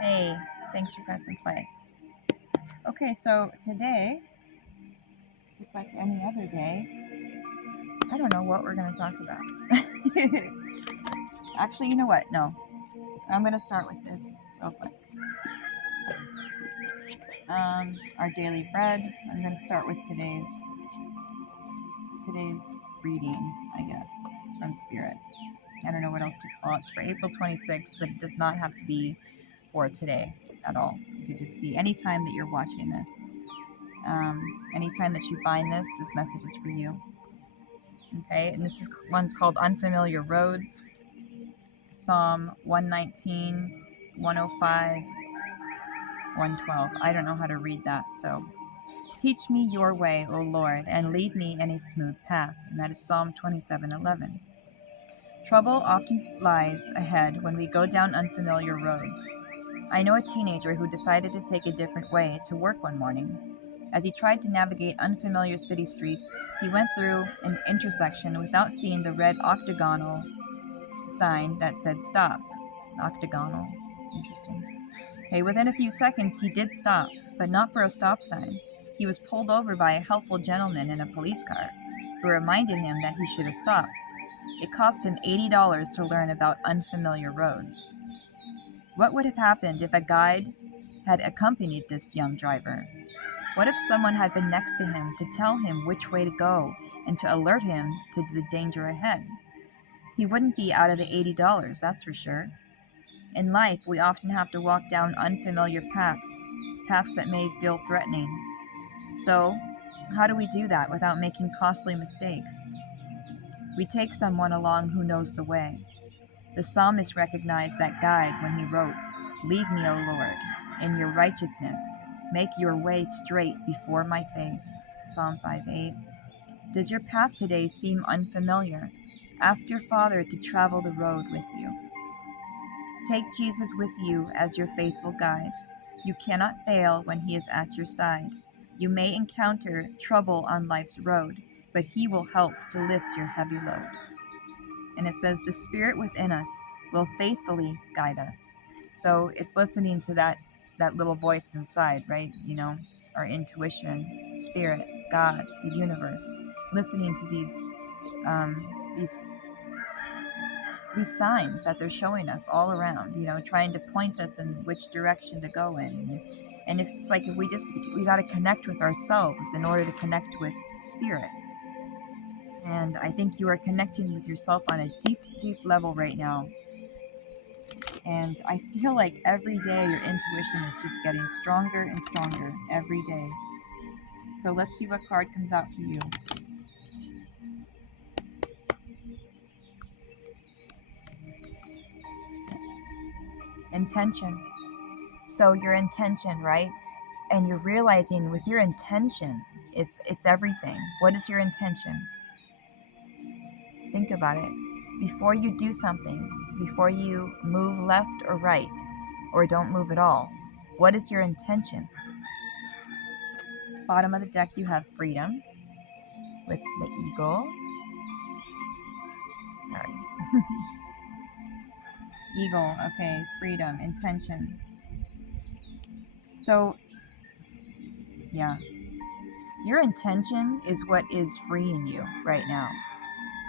Hey, thanks for pressing play. Okay, so today, just like any other day, I don't know what we're going to talk about. Actually, you know what? No. I'm going to start with this real quick. Our daily bread. I'm going to start with today's reading, I guess, from Spirit. I don't know what else to call it. It's for April 26th, but it does not have to be for today at all. It could just be any time that you're watching this. Anytime that you find this message is for you. Okay, and this is one's called Unfamiliar Roads, Psalm 119, 105, 112. I don't know how to read that, so teach me your way, O Lord, and lead me in a smooth path. And that is Psalm 27:11. Trouble often lies ahead when we go down unfamiliar roads. I know a teenager who decided to take a different way to work one morning. As he tried to navigate unfamiliar city streets, he went through an intersection without seeing the red octagonal sign that said stop. Octagonal. Interesting. Okay, within a few seconds, he did stop, but not for a stop sign. He was pulled over by a helpful gentleman in a police car who reminded him that he should have stopped. It cost him $80 to learn about unfamiliar roads. What would have happened if a guide had accompanied this young driver? What if someone had been next to him to tell him which way to go and to alert him to the danger ahead? He wouldn't be out of the $80, that's for sure. In life, we often have to walk down unfamiliar paths that may feel threatening. So, how do we do that without making costly mistakes? We take someone along who knows the way. The psalmist recognized that guide when he wrote, "Lead me, O Lord, in your righteousness. Make your way straight before my face." Psalm 5:8. Does your path today seem unfamiliar? Ask your Father to travel the road with you. Take Jesus with you as your faithful guide. You cannot fail when he is at your side. You may encounter trouble on life's road, but he will help to lift your heavy load. And it says, the Spirit within us will faithfully guide us. So it's listening to that little voice inside, right? Our intuition, Spirit, God, the universe. Listening to these signs that they're showing us all around, trying to point us in which direction to go in. And if it's like if we got to connect with ourselves in order to connect with Spirit. And I think you are connecting with yourself on a deep, deep level right now. And I feel like every day your intuition is just getting stronger and stronger every day. So let's see what card comes out for you. Intention. So your intention, right? And you're realizing with your intention, it's everything. What is your intention? Think about it. Before you do something, before you move left or right, or don't move at all, what is your intention? Bottom of the deck, you have freedom with the eagle. Sorry. Eagle, okay, freedom, intention. So, yeah, your intention is what is freeing you right now.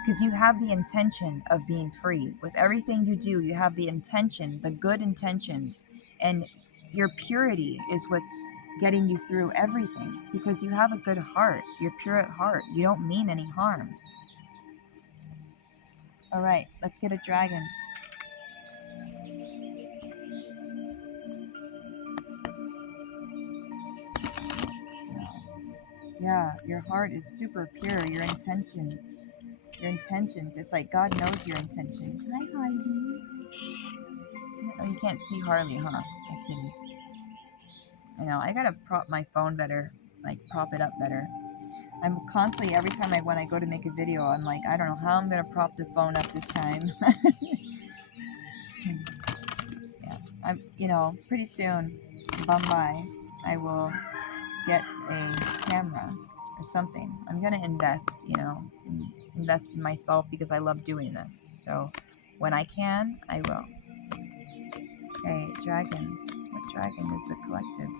Because you have the intention of being free. With everything you do, you have the intention, the good intentions, and your purity is what's getting you through everything. Because you have a good heart, you're pure at heart, you don't mean any harm. All right, let's get a dragon. Yeah, your heart is super pure, your intentions. It's like God knows your intentions. Hi, Heidi. Oh, you can't see Harley, huh? I'm kidding. I know. I gotta prop my phone better, like prop it up better. I'm constantly, every time when I go to make a video, I'm like, I don't know how I'm gonna prop the phone up this time. Yeah, pretty soon, Bombay, I will get a camera or something. I'm gonna invest in myself because I love doing this. So when I can, I will. Okay, dragons. What dragon is the collective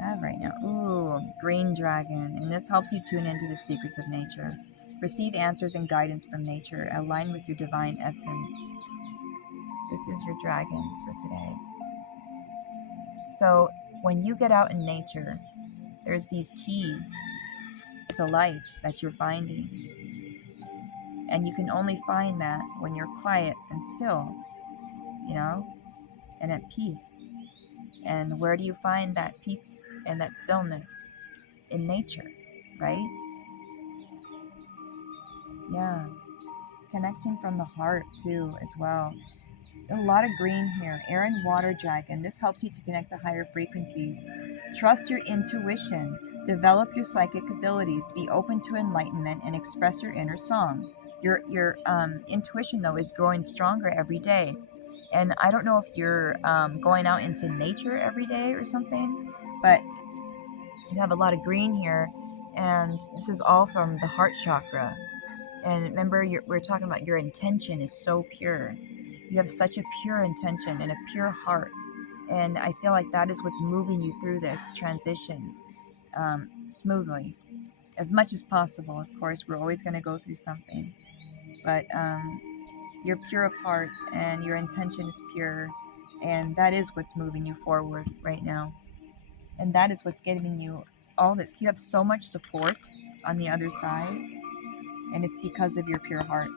have right now? Ooh, green dragon. And this helps you tune into the secrets of nature. Receive answers and guidance from nature. Align with your divine essence. This is your dragon for today. So when you get out in nature, there's these keys to life that you're finding. And you can only find that when you're quiet and still, you know, and at peace. And where do you find that peace and that stillness? In nature, right? Yeah. Connecting from the heart too, as well. A lot of green here. Air and water dragon. This helps you to connect to higher frequencies. Trust your intuition. Develop your psychic abilities. Be open to enlightenment and express your inner song. Your intuition though is growing stronger every day. And I don't know if you're going out into nature every day or something, but you have a lot of green here, and this is all from the heart chakra. And remember, we're talking about your intention is so pure. You have such a pure intention and a pure heart. And I feel like that is what's moving you through this transition smoothly, as much as possible. Of course, we're always going to go through something. But you're pure of heart and your intention is pure. And that is what's moving you forward right now. And that is what's giving you all this. You have so much support on the other side. And it's because of your pure heart.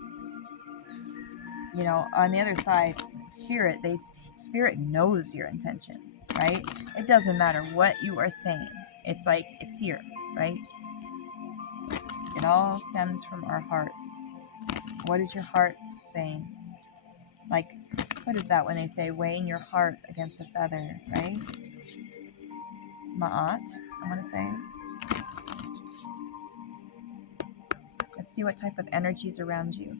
You know, on the other side, spirit knows your intention, right? It doesn't matter what you are saying. It's like it's here, right? It all stems from our heart. What is your heart saying? Like, what is that when they say weighing your heart against a feather, right? Ma'at, I want to say. Let's see what type of energy is around you.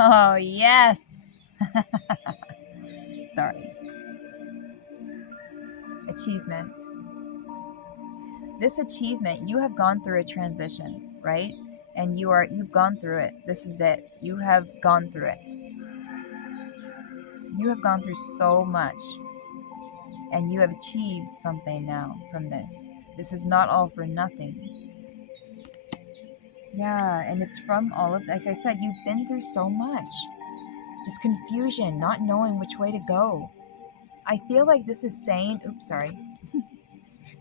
Oh, yes. Sorry. Achievement. This achievement, you have gone through a transition, right? And you've gone through it. This is it. You have gone through it. You have gone through so much, and you have achieved something now from this. This is not all for nothing. Yeah, and it's from all of, like I said, you've been through so much. This confusion, not knowing which way to go. I feel like this is saying, oops, sorry.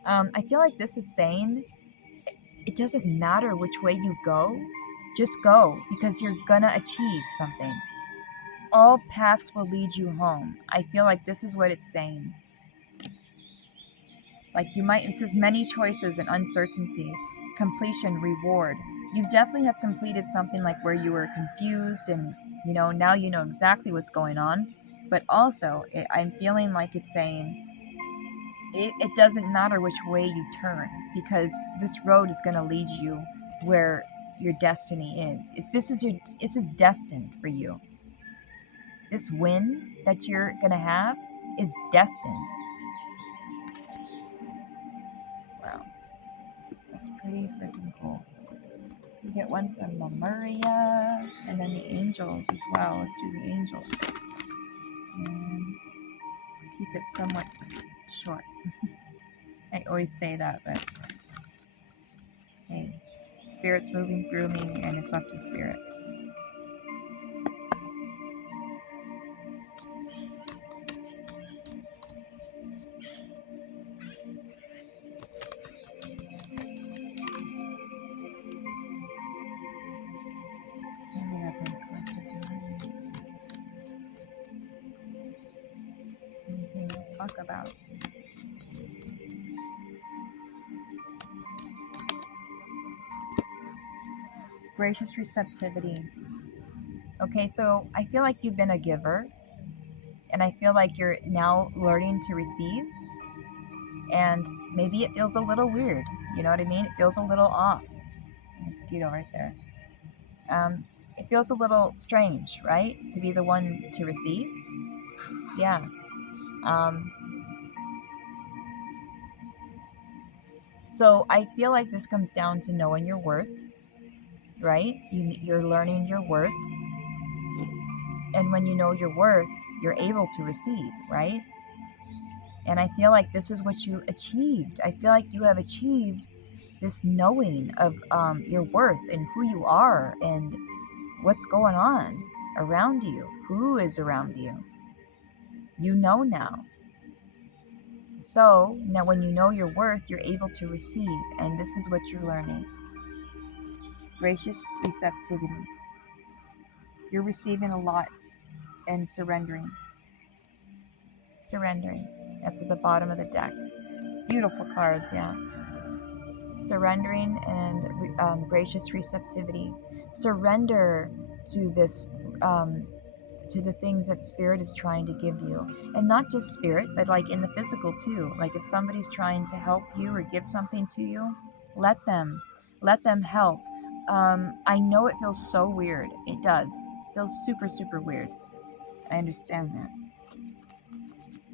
I feel like this is saying it doesn't matter which way you go, just go because you're gonna achieve something. All paths will lead you home. I feel like this is what it's saying. Like you might, it says many choices and uncertainty, completion, reward. You definitely have completed something like where you were confused and, now you know exactly what's going on. But also, I'm feeling like it's saying it doesn't matter which way you turn because this road is going to lead you where your destiny is. This is destined for you. This win that you're going to have is destined. Wow, that's pretty freaking cool. You get one from Lemuria, and then the angels as well. Let's do the angels. And keep it somewhat short. I always say that, but hey, Spirit's moving through me, and it's up to Spirit. Anything to talk about? Gracious receptivity. Okay, so I feel like you've been a giver, and I feel like you're now learning to receive, and maybe it feels a little weird. You know what I mean? It feels a little off. Mosquito right there. It feels a little strange, right? To be the one to receive. Yeah. Um, So I feel like this comes down to knowing your worth, right? You're learning your worth. And when you know your worth, you're able to receive, right? And I feel like this is what you achieved. I feel like you have achieved this knowing of your worth and who you are and what's going on around you, who is around you. You know now. So now, when you know your worth, you're able to receive, and this is what you're learning. Gracious receptivity. You're receiving a lot and surrendering. Surrendering. That's at the bottom of the deck. Beautiful cards, yeah. Surrendering and gracious receptivity. Surrender to this, to the things that spirit is trying to give you, and not just spirit, but like in the physical too. Like if somebody's trying to help you or give something to you, let them help. I know it feels so weird. It does. It feels super, super weird. I understand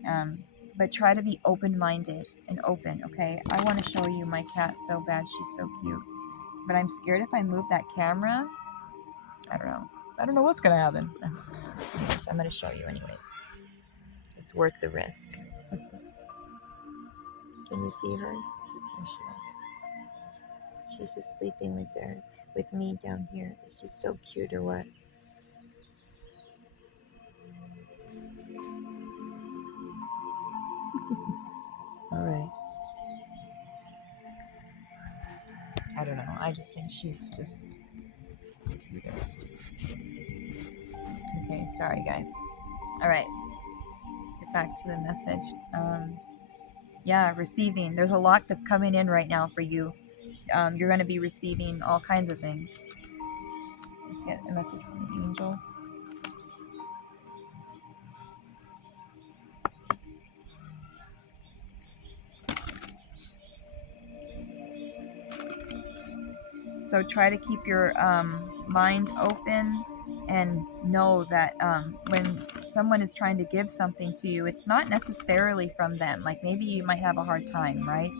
that. But try to be open-minded and open, okay? I want to show you my cat so bad. She's so cute. But I'm scared if I move that camera, I don't know. I don't know what's going to happen. I'm going to show you anyways. It's worth the risk. Can you see her? There she is. She's just sleeping right there with me down here. She's so cute, or what? All right. I don't know. I just think she's just the cutest. Okay, sorry guys. All right. Get back to the message. Yeah, receiving. There's a lot that's coming in right now for you. You're going to be receiving all kinds of things. Let's get a message from the angels. So try to keep your mind open and know that when someone is trying to give something to you, it's not necessarily from them. Like maybe you might have a hard time, right?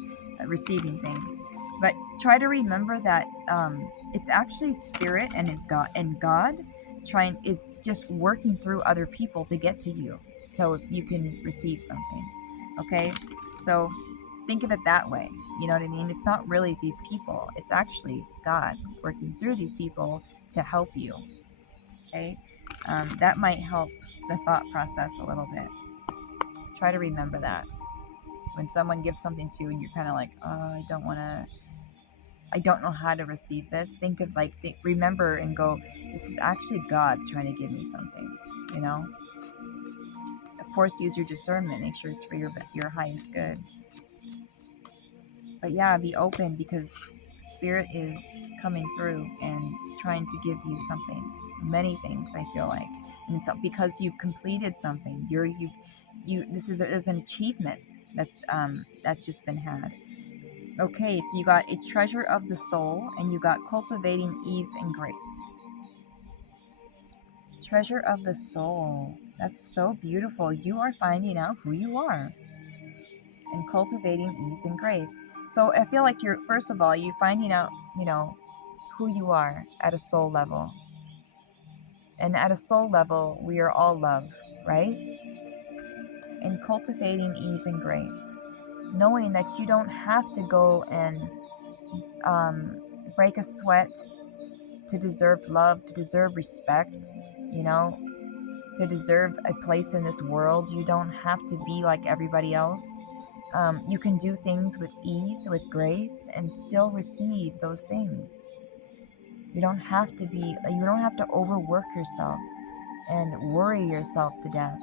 Receiving things. But try to remember that it's actually spirit and God trying is just working through other people to get to you so you can receive something. Okay? So think of it that way. You know what I mean? It's not really these people, it's actually God working through these people to help you. Okay? That might help the thought process a little bit. Try to remember that. When someone gives something to you and you're kind of like, oh, I don't know how to receive this, think of like, remember and go, this is actually God trying to give me something, you know? Of course, use your discernment, make sure it's for your highest good. But yeah, be open because spirit is coming through and trying to give you something, many things, I feel like. And it's because you've completed something. This is an achievement that's just been had. Okay, so you got a treasure of the soul and you got cultivating ease and grace. Treasure of the soul. That's so beautiful. You are finding out who you are and cultivating ease and grace. So I feel like you're, first of all, you finding out, who you are at a soul level. And at a soul level, we are all love, right? And cultivating ease and grace. Knowing that you don't have to go and break a sweat to deserve love, to deserve respect, you know, to deserve a place in this world. You don't have to be like everybody else. You can do things with ease, with grace, and still receive those things. You don't have to overwork yourself and worry yourself to death.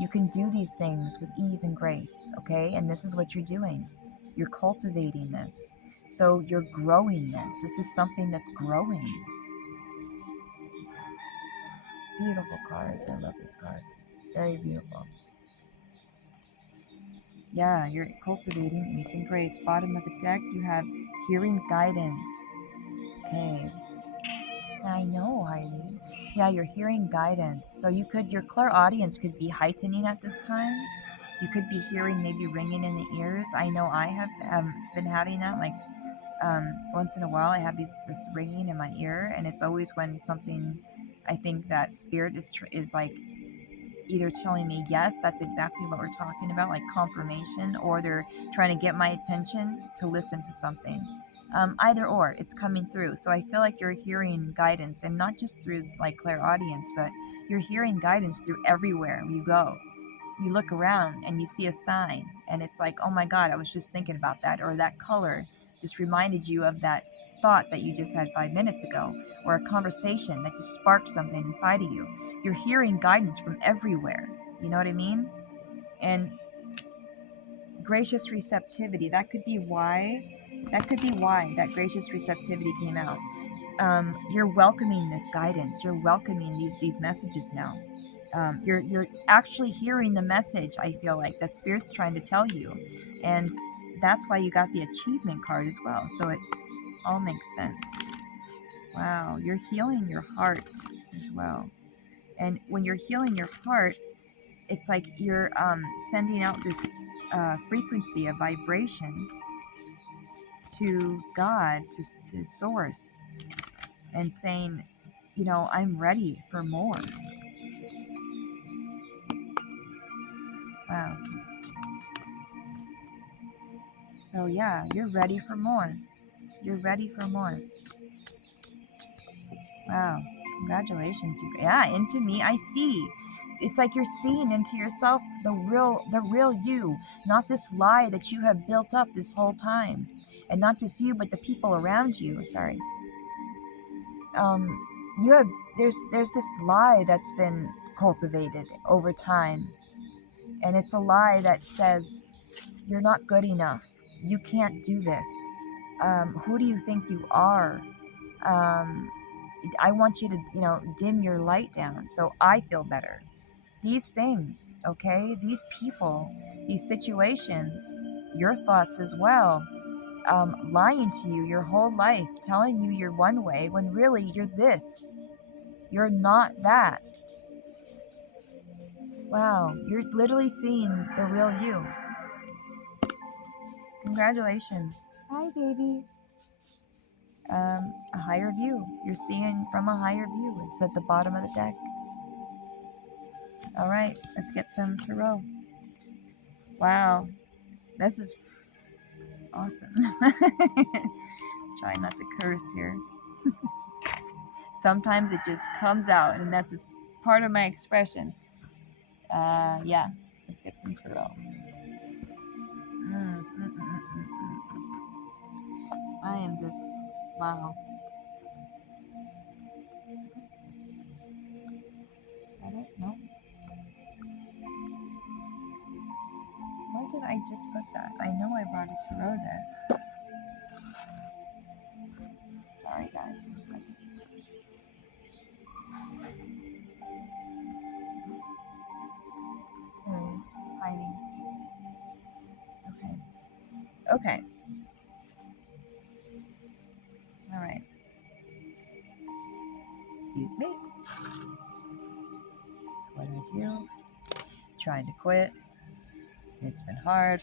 You can do these things with ease and grace, okay? And this is what you're doing. You're cultivating this. So you're growing this. This is something that's growing. Beautiful cards. I love these cards. Very beautiful. Yeah, you're cultivating ease and grace. Bottom of the deck, you have hearing guidance. Okay. I know, Heidi. Yeah, you're hearing guidance. So your clairaudience could be heightening at this time. You could be hearing maybe ringing in the ears. I know I have been having that. Like once in a while, I have this ringing in my ear, and it's always when something. I think that spirit is like either telling me yes, that's exactly what we're talking about, like confirmation, or they're trying to get my attention to listen to something. Either or, it's coming through. So I feel like you're hearing guidance, and not just through like clairaudience, but you're hearing guidance through everywhere you go. You look around and you see a sign, and it's like, oh my God, I was just thinking about that, or that color just reminded you of that thought that you just had 5 minutes ago, or a conversation that just sparked something inside of you. You're hearing guidance from everywhere. You know what I mean? And gracious receptivity, that could be why that gracious receptivity came out. You're welcoming this guidance. You're welcoming these messages now. You're actually hearing the message. I feel like that spirit's trying to tell you, and that's why you got the achievement card as well. So it all makes sense. Wow, you're healing your heart as well. And when you're healing your heart, it's like you're sending out this frequency of vibration to God, to Source, and saying, I'm ready for more. Wow. So yeah, you're ready for more. You're ready for more. Wow. Congratulations. Yeah, into me. I see. It's like you're seeing into yourself the real you, not this lie that you have built up this whole time. And not just you, but the people around you. Sorry. Um you have there's this lie that's been cultivated over time. And it's a lie that says you're not good enough. You can't do this. Who do you think you are? Um, I want you to, dim your light down so I feel better. These things, okay? These people, these situations, your thoughts as well, lying to you your whole life, telling you you're one way when really you're this. You're not that. Wow, you're literally seeing the real you. Congratulations. Hi, baby. A higher view. You're seeing from a higher view. It's at the bottom of the deck. All right, let's get some tarot. Wow, this is awesome. Trying not to curse here. Sometimes it just comes out, and that's just part of my expression. Yeah, let's get some tarot. I am just, wow. Is that it? No. Why did I just put that? I know I brought a tarot there. Sorry, guys. One second. There it is. It's hiding. Okay. Okay. All right. Excuse me. That's what I do. Trying to quit. It's been hard.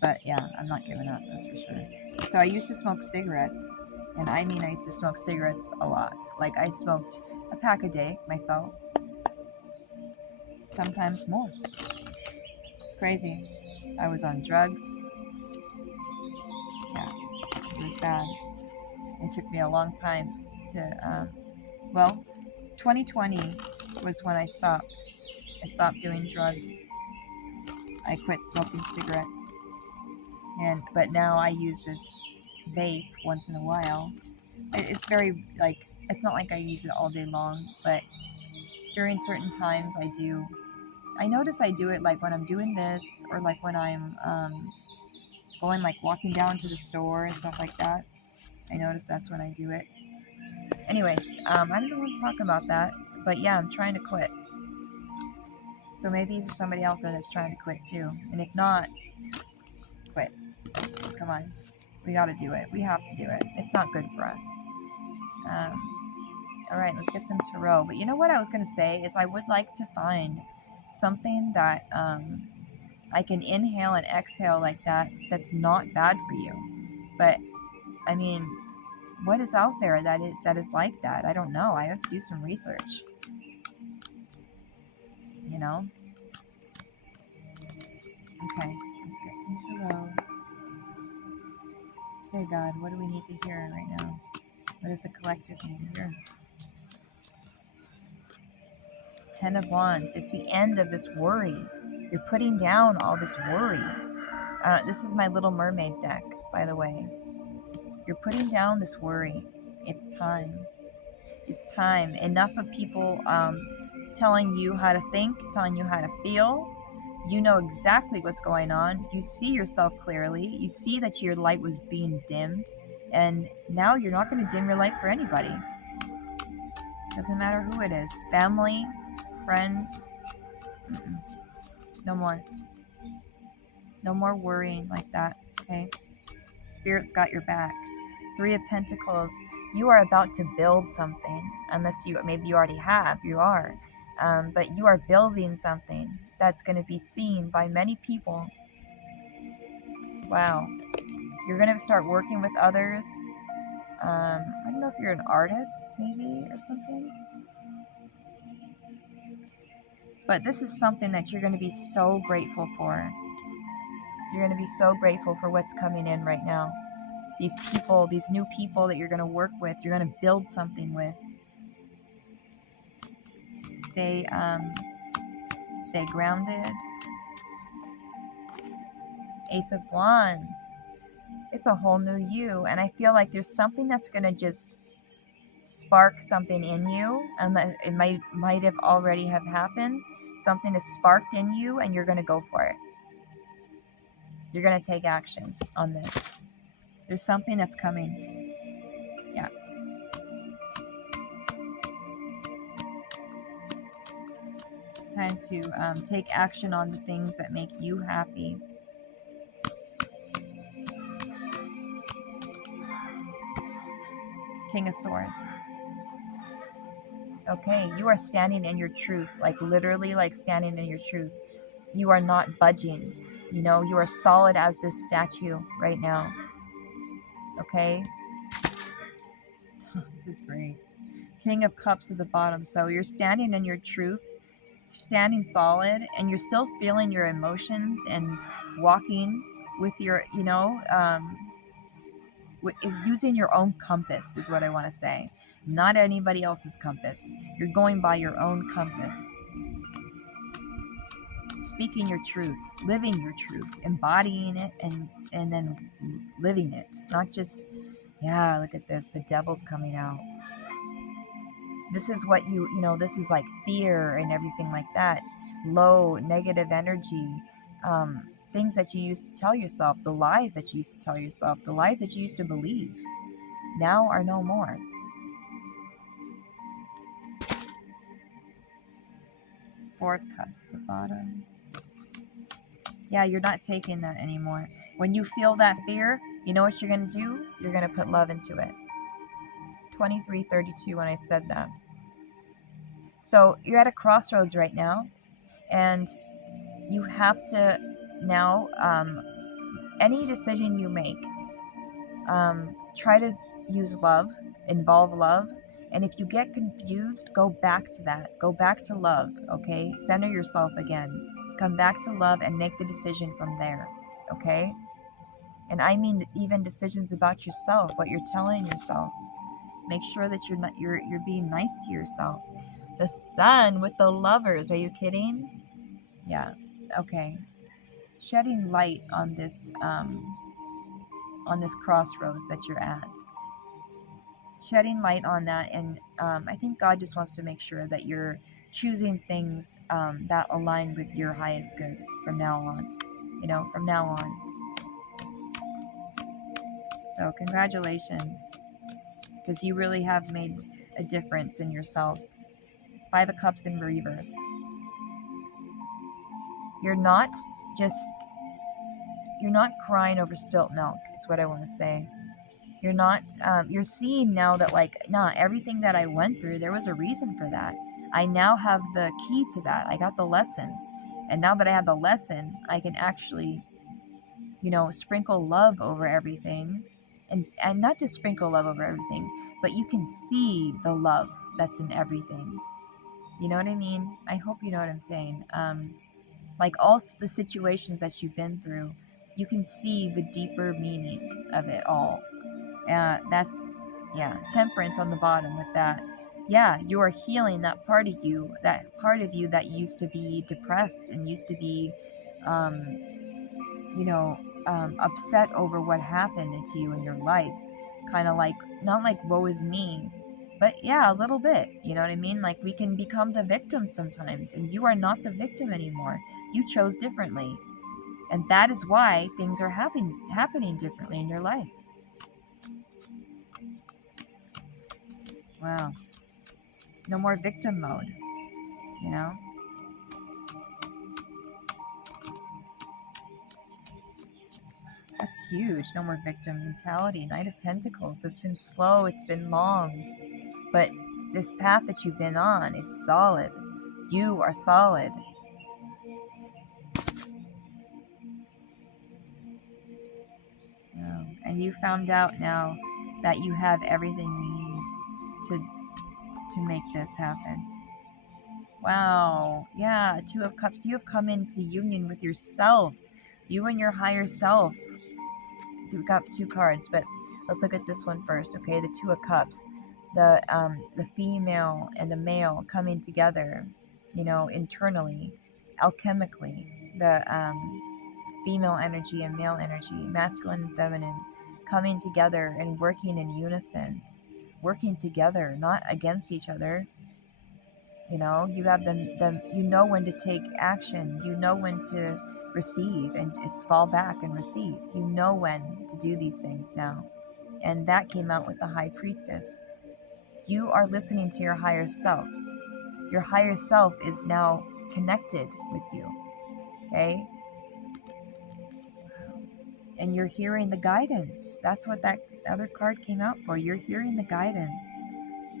But yeah, I'm not giving up, that's for sure. So I used to smoke cigarettes. And I mean, I used to smoke cigarettes a lot. Like, I smoked a pack a day myself. Sometimes more. It's crazy. I was on drugs. Yeah, it was bad. It took me a long time to, well, 2020 was when I stopped. I stopped doing drugs. I quit smoking cigarettes. But now I use this vape once in a while. It's very, like, it's not like I use it all day long, but during certain times I do. I notice I do it like when I'm doing this, or like when I'm going, like, walking down to the store and stuff like that. I notice that's when I do it. Anyways, I don't know what to talk about that, but yeah, I'm trying to quit. So maybe there's somebody out there that's trying to quit too. And if not, quit. Come on. We got to do it. We have to do it. It's not good for us. All right, let's get some tarot. But you know what I was going to say is I would like to find something that I can inhale and exhale like that, that's not bad for you. But I mean, what is out there that is like that? I don't know. I have to do some research, you know? Okay, let's get some tarot. Okay, God, what do we need to hear right now? What does the collective need to hear? Ten of Wands. It's the end of this worry. You're putting down all this worry. This is my Little Mermaid deck, by the way. You're putting down this worry. It's time. It's time. Enough of people telling you how to think, telling you how to feel. You know exactly what's going on. You see yourself clearly. You see that your light was being dimmed. And now you're not going to dim your light for anybody. Doesn't matter who it is. Family, friends. Mm-mm. No more. No more worrying like that. Okay? Spirit's got your back. Three of Pentacles. You are about to build something. Unless maybe you already have. You are. But you are building something that's going to be seen by many people. Wow. You're going to start working with others. I don't know if you're an artist, maybe, or something. But this is something that you're going to be so grateful for. You're going to be so grateful for what's coming in right now. These people, these new people that you're going to work with, you're going to build something with. Stay grounded. Ace of Wands. It's a whole new you. And I feel like there's something that's going to just spark something in you. And that it might have already have happened. Something is sparked in you and you're going to go for it. You're going to take action on this. There's something that's coming. Yeah. Time to take action on the things that make you happy. King of Swords. Okay, you are standing in your truth, like literally like standing in your truth. You are not budging. You know, you are solid as this statue right now. Okay? This is great. King of Cups at the bottom. So you're standing in your truth, you're standing solid, and you're still feeling your emotions and walking with your, using your own compass is what I want to say. Not anybody else's compass. You're going by your own compass. Speaking your truth, living your truth, embodying it, and then living it. Not just, yeah, look at this, the devil's coming out. This is what this is like fear and everything like that. Low, negative energy. Things that you used to tell yourself, the lies that you used to tell yourself, the lies that you used to believe, now are no more. Four of Cups at the bottom. Yeah, you're not taking that anymore. When you feel that fear, you know what you're going to do? You're going to put love into it. 23:32 when I said that. So you're at a crossroads right now, and you have to now, any decision you make, try to use love, involve love. And if you get confused, go back to that. Go back to love, okay? Center yourself again. Come back to love and make the decision from there, okay? And I mean even decisions about yourself, what you're telling yourself. Make sure that you're being nice to yourself. The Sun with the Lovers. Are you kidding? Yeah. Okay. Shedding light on this crossroads that you're at. Shedding light on that, and I think God just wants to make sure that you're choosing things that align with your highest good from now on. From now on. So congratulations, because you really have made a difference in yourself. Five of Cups in reverse. You're not crying over spilt milk, is what I want to say. You're not, you're seeing now that everything that I went through, there was a reason for that. I now have the key to that. I got the lesson. And now that I have the lesson, I can actually, sprinkle love over everything. And not just sprinkle love over everything, but you can see the love that's in everything. You know what I mean? I hope you know what I'm saying. Like all the situations that you've been through, you can see the deeper meaning of it all. That's, yeah, temperance on the bottom with that. Yeah, you are healing that part of you that used to be depressed and used to be, um, upset over what happened to you in your life. Kind of like, not like woe is me, but yeah, a little bit. You know what I mean? Like we can become the victim sometimes, and you are not the victim anymore. You chose differently. And that is why things are happening differently in your life. Wow. No more victim mode, you know? That's huge. No more victim mentality. Knight of Pentacles. It's been slow, it's been long. But this path that you've been on is solid. You are solid. And you found out now that you have everything you need to make this happen. Wow. Yeah, Two of Cups. You have come into union with yourself. You and your higher self. We've got two cards, but let's look at this one first, okay? The Two of Cups. The female and the male coming together, internally, alchemically. The female energy and male energy, masculine and feminine, coming together and working in unison, working together, not against each other. You have them. You know when to take action. You know when to receive and just fall back and receive. You know when to do these things now. And that came out with the High Priestess. You are listening to your higher self. Your higher self is now connected with you. Okay? And you're hearing the guidance. That's what that other card came out for. You're hearing the guidance.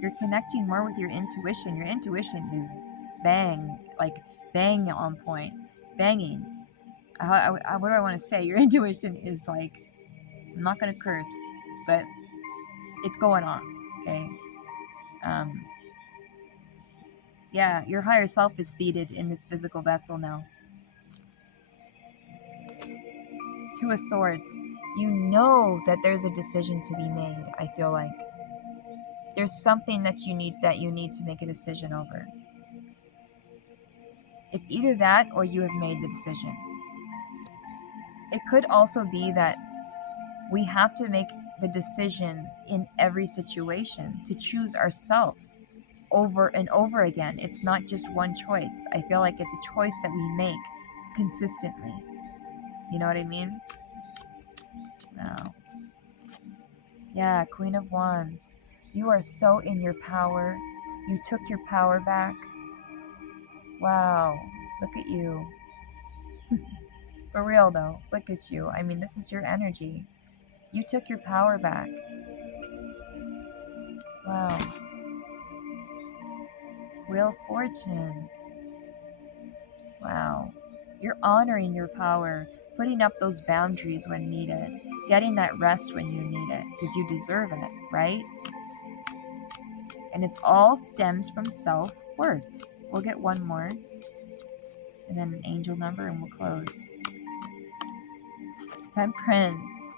You're connecting more with your intuition. Your intuition is bang on point, banging. What do I want to say? Your intuition is like, I'm not going to curse, but it's going off, okay? Um, yeah, your higher self is seated in this physical vessel now. Two of Swords. You know that there's a decision to be made, I feel like. There's something that you need to make a decision over. It's either that or you have made the decision. It could also be that we have to make the decision in every situation to choose ourselves over and over again. It's not just one choice. I feel like it's a choice that we make consistently. You know what I mean? No. Yeah, Queen of Wands. You are so in your power. You took your power back. Wow. Look at you. For real though, look at you. I mean, this is your energy. You took your power back. Wow. Wheel of Fortune. Wow. You're honoring your power, putting up those boundaries when needed, getting that rest when you need it, because you deserve it, right? And it's all stems from self-worth. We'll get one more, and then an angel number, and we'll close. Temperance.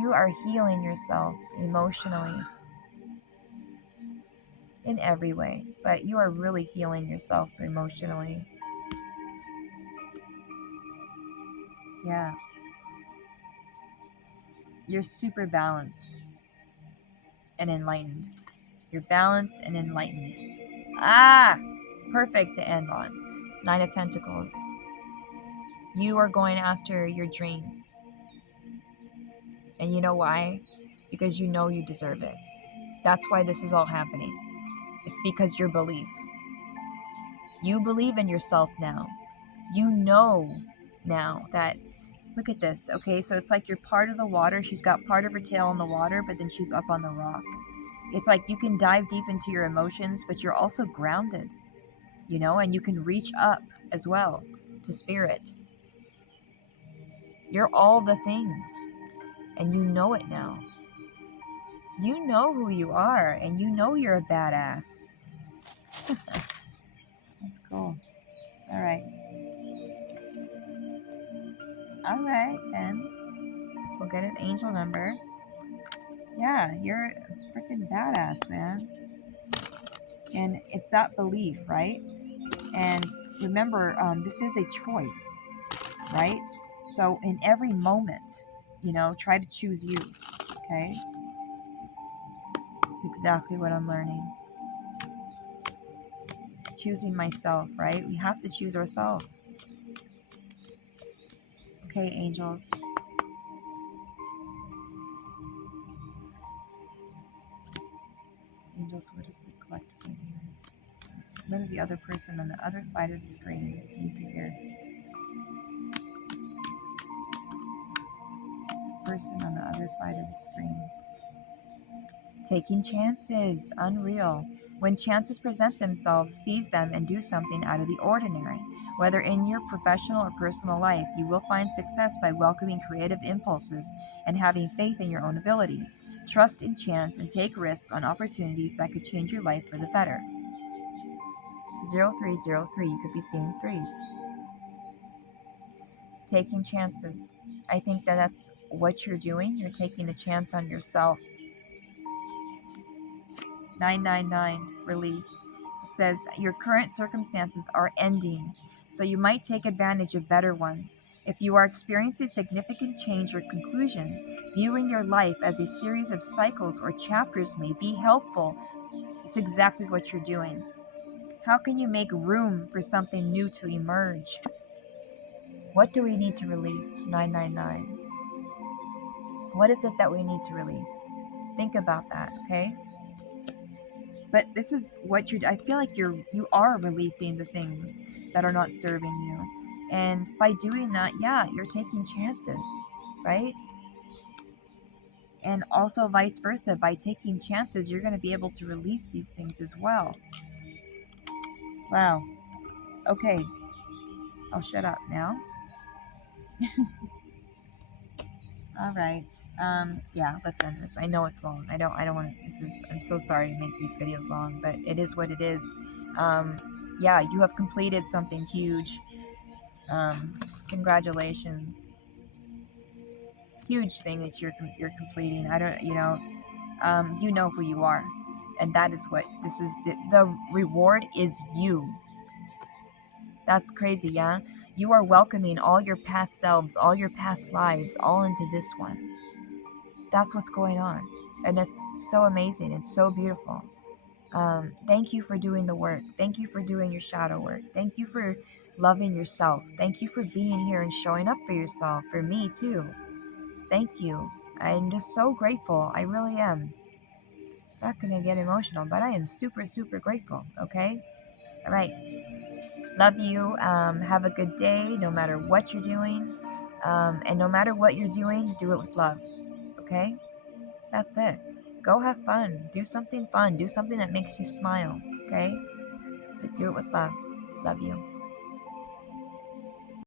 You are healing yourself emotionally in every way, but you are really healing yourself emotionally. Yeah. You're super balanced and enlightened. You're balanced and enlightened. Ah! Perfect to end on. Nine of Pentacles. You are going after your dreams. And you know why? Because you know you deserve it. That's why this is all happening. It's because your belief. You believe in yourself now. You know now that, look at this, okay? So it's like you're part of the water. She's got part of her tail in the water, but then she's up on the rock. It's like you can dive deep into your emotions, but you're also grounded, you know, and you can reach up as well to spirit. You're all the things, and you know it now. You know who you are, and you know you're a badass. That's cool. All right. All right, then. We'll get an angel number. Yeah, you're a freaking badass, man. And it's that belief, right? And remember, this is a choice, right? So in every moment, you know, try to choose you, okay? It's exactly what I'm learning. Choosing myself, right? We have to choose ourselves. Okay, angels. Angels, what is the collective need here? What does the other person on the other side of the screen need to hear? Person on the other side of the screen. Taking chances, unreal. When chances present themselves, seize them and do something out of the ordinary. Whether in your professional or personal life, you will find success by welcoming creative impulses and having faith in your own abilities. Trust in chance and take risks on opportunities that could change your life for the better. 0303, you could be seeing threes. Taking chances. I think that that's what you're doing. You're taking a chance on yourself. 999, release. It says your current circumstances are ending, so you might take advantage of better ones. If you are experiencing significant change or conclusion, viewing your life as a series of cycles or chapters may be helpful. It's exactly what you're doing. How can you make room for something new to emerge? What do we need to release? 999. What is it that we need to release? Think about that, okay? But this is what you're, I feel like you are releasing the things that are not serving you, and by doing that, yeah, you're taking chances, right? And also vice versa, by taking chances, you're going to be able to release these things as well. Wow. Okay, I'll shut up now. All right. Yeah, let's end this. I know it's long. I don't want to, I'm so sorry to make these videos long, but it is what it is. Yeah, you have completed something huge. Congratulations. Huge thing that you're completing. I don't, you know who you are, and that is what this is. The reward is you. That's crazy, yeah. You are welcoming all your past selves, all your past lives, all into this one. That's what's going on, and it's so amazing. It's so beautiful. Thank you for doing the work. Thank you for doing your shadow work. Thank you for loving yourself. Thank you for being here and showing up for yourself. For me too. Thank you. I'm just so grateful. I really am. Not gonna get emotional, but I am super, super grateful. Okay? All right. Love you. Have a good day, no matter what you're doing. And no matter what you're doing, do it with love. Okay? That's it. Go have fun. Do something fun. Do something that makes you smile. Okay? But do it with love. Love you.